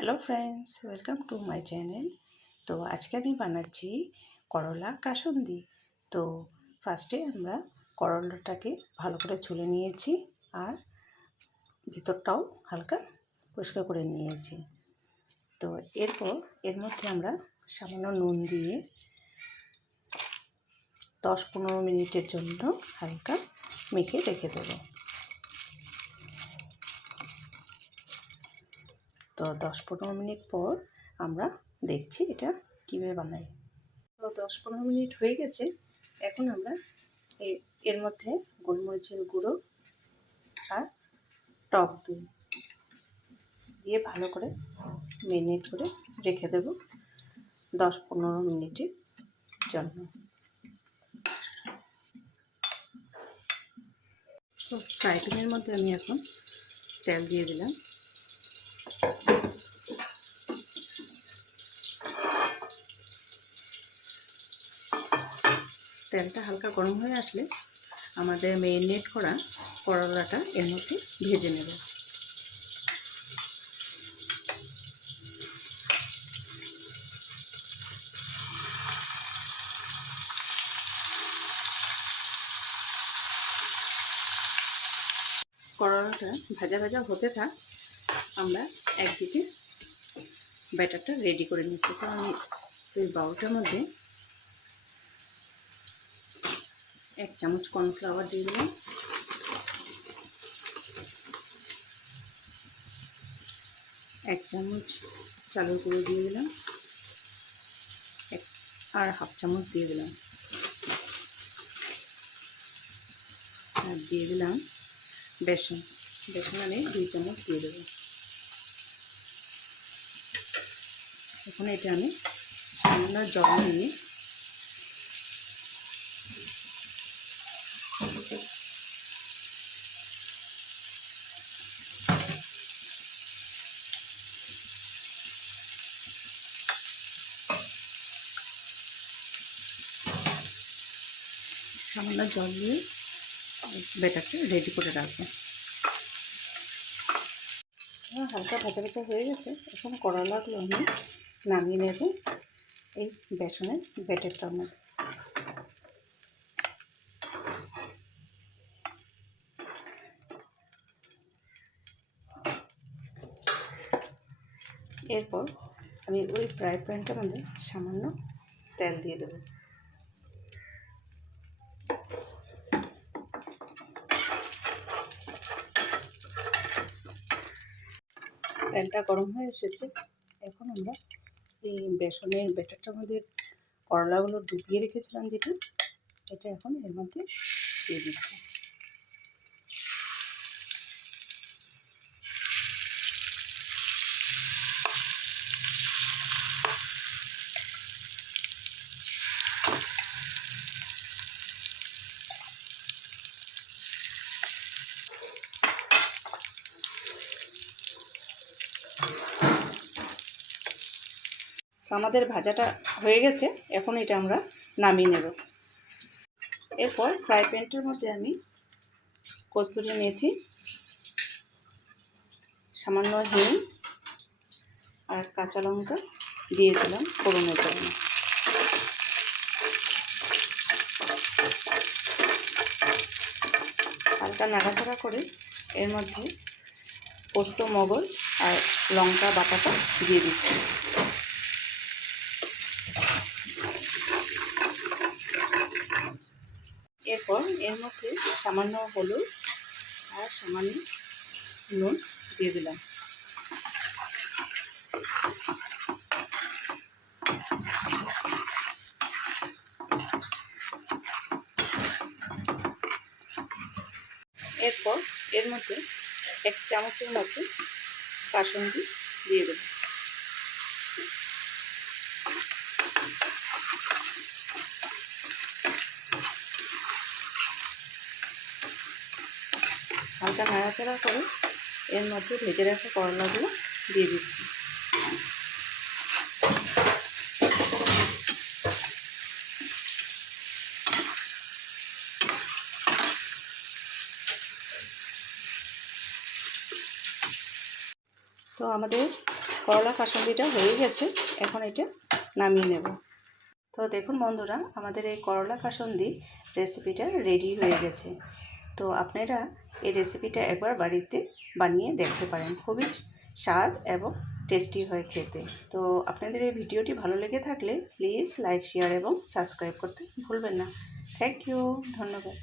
Hello friends, welcome to my channel. তো আজকে আমি বানাচ্ছি করলা কাসুন্দি। তো ফার্স্টে আমরা করলাটাকে ভালো করে ছুলে নিয়েছি আর ভিতরটাও হালকা পরিষ্কার করে নিয়েছি। তো এরপর এর মধ্যে আমরা সামান্য নুন দিয়ে 10-15 মিনিটের জন্য হালকা মেখে রেখে দেবো। তো 10-15 মিনিট পর আমরা দেখছি এটা কীভাবে বানাই। তো 10-15 মিনিট হয়ে গেছে। এখন আমরা এর মধ্যে গোলমরিচের গুঁড়ো আর টক দই দিয়ে ভালো করে ম্যারিনেট করে রেখে দেব 10-15 মিনিটের জন্য। তো ফ্রাই প্যানের মধ্যে আমি এখন তেল দিয়ে দিলাম। তেলটা হালকা গরম হয়ে আসলে আমাদের ম্যারিনেট করা করলাটা এর মধ্যে ভেজে নেব। করলাটা ভাজা ভাজা হতে থাক, আমরা একদিকে ব্যাটারটা রেডি করে নিচ্ছি। তো আমি ওই বাউলটার মধ্যে 1 চামচ কর্নফ্লাওয়ার দিয়ে দিলাম, 1 চামচ চালের গুঁড়ো দিয়ে দিলাম, আর 1/2 চামচ দিয়ে দিলাম, আর দিয়ে দিলাম বেসন। আমি 2 চামচ দিয়ে দেবো। এখন এটা আমি সামান্য জল নিয়ে ব্যাটারটা রেডি করে রাখবো। হালকা ভাজা ভাজা হয়ে গেছে। এখন করলাগুলো আমি নামিয়ে নেব এই বেসনের ব্যাটারটার মধ্যে। এরপর আমি ওই ফ্রাই প্যানটার মধ্যে সামান্য তেল দিয়ে দেবো। তেলটা গরম হয়ে এসেছে। এখন আমরা এই বেসনের ব্যাটারটার মধ্যে করলাগুলো ডুবিয়ে রেখেছিলাম এটা এখন এর মধ্যে দিয়ে দিচ্ছি। আমাদের ভাজাটা হয়ে গেছে। এখন এটা আমরা নামিয়ে নেব। এরপর ফ্রাই প্যানটার মধ্যে আমি কস্তুরি মেথি, সামান্য হিং আর কাঁচা লঙ্কা দিয়ে দিলাম ফোড়নের জন্য। হালকা নাড়াচাড়া করে এর মধ্যে পোস্ত, মগজ আর লঙ্কা বাটাটা দিয়ে দিচ্ছি। এরপর এর মধ্যে সামান্য হলুদ আর সামান্য নুন দিয়ে দিলাম। এরপর এর মধ্যে 1 চামচের মতো কাসুন্দি দিয়ে দেব। হালকা নাড়াচাড়া করে এর মধ্যে ভেজে রাখা করলাগুলো দিয়ে দিচ্ছি। তো আমাদের করলা কাসুন্দিটা হয়ে গেছে, এখন এটা নামিয়ে নেব। তো দেখুন বন্ধুরা, আমাদের এই করলা কাসুন্দি রেসিপিটা রেডি হয়ে গেছে। তো আপনারা এই রেসিপিটা একবার বাড়িতে বানিয়ে দেখতে পারেন, খুবই স্বাদ এবং টেস্টি হয় খেতে। তো আপনাদের এই ভিডিওটি ভালো লেগে থাকলে প্লিজ লাইক, শেয়ার এবং সাবস্ক্রাইব করতে ভুলবেন না। থ্যাংক ইউ, ধন্যবাদ।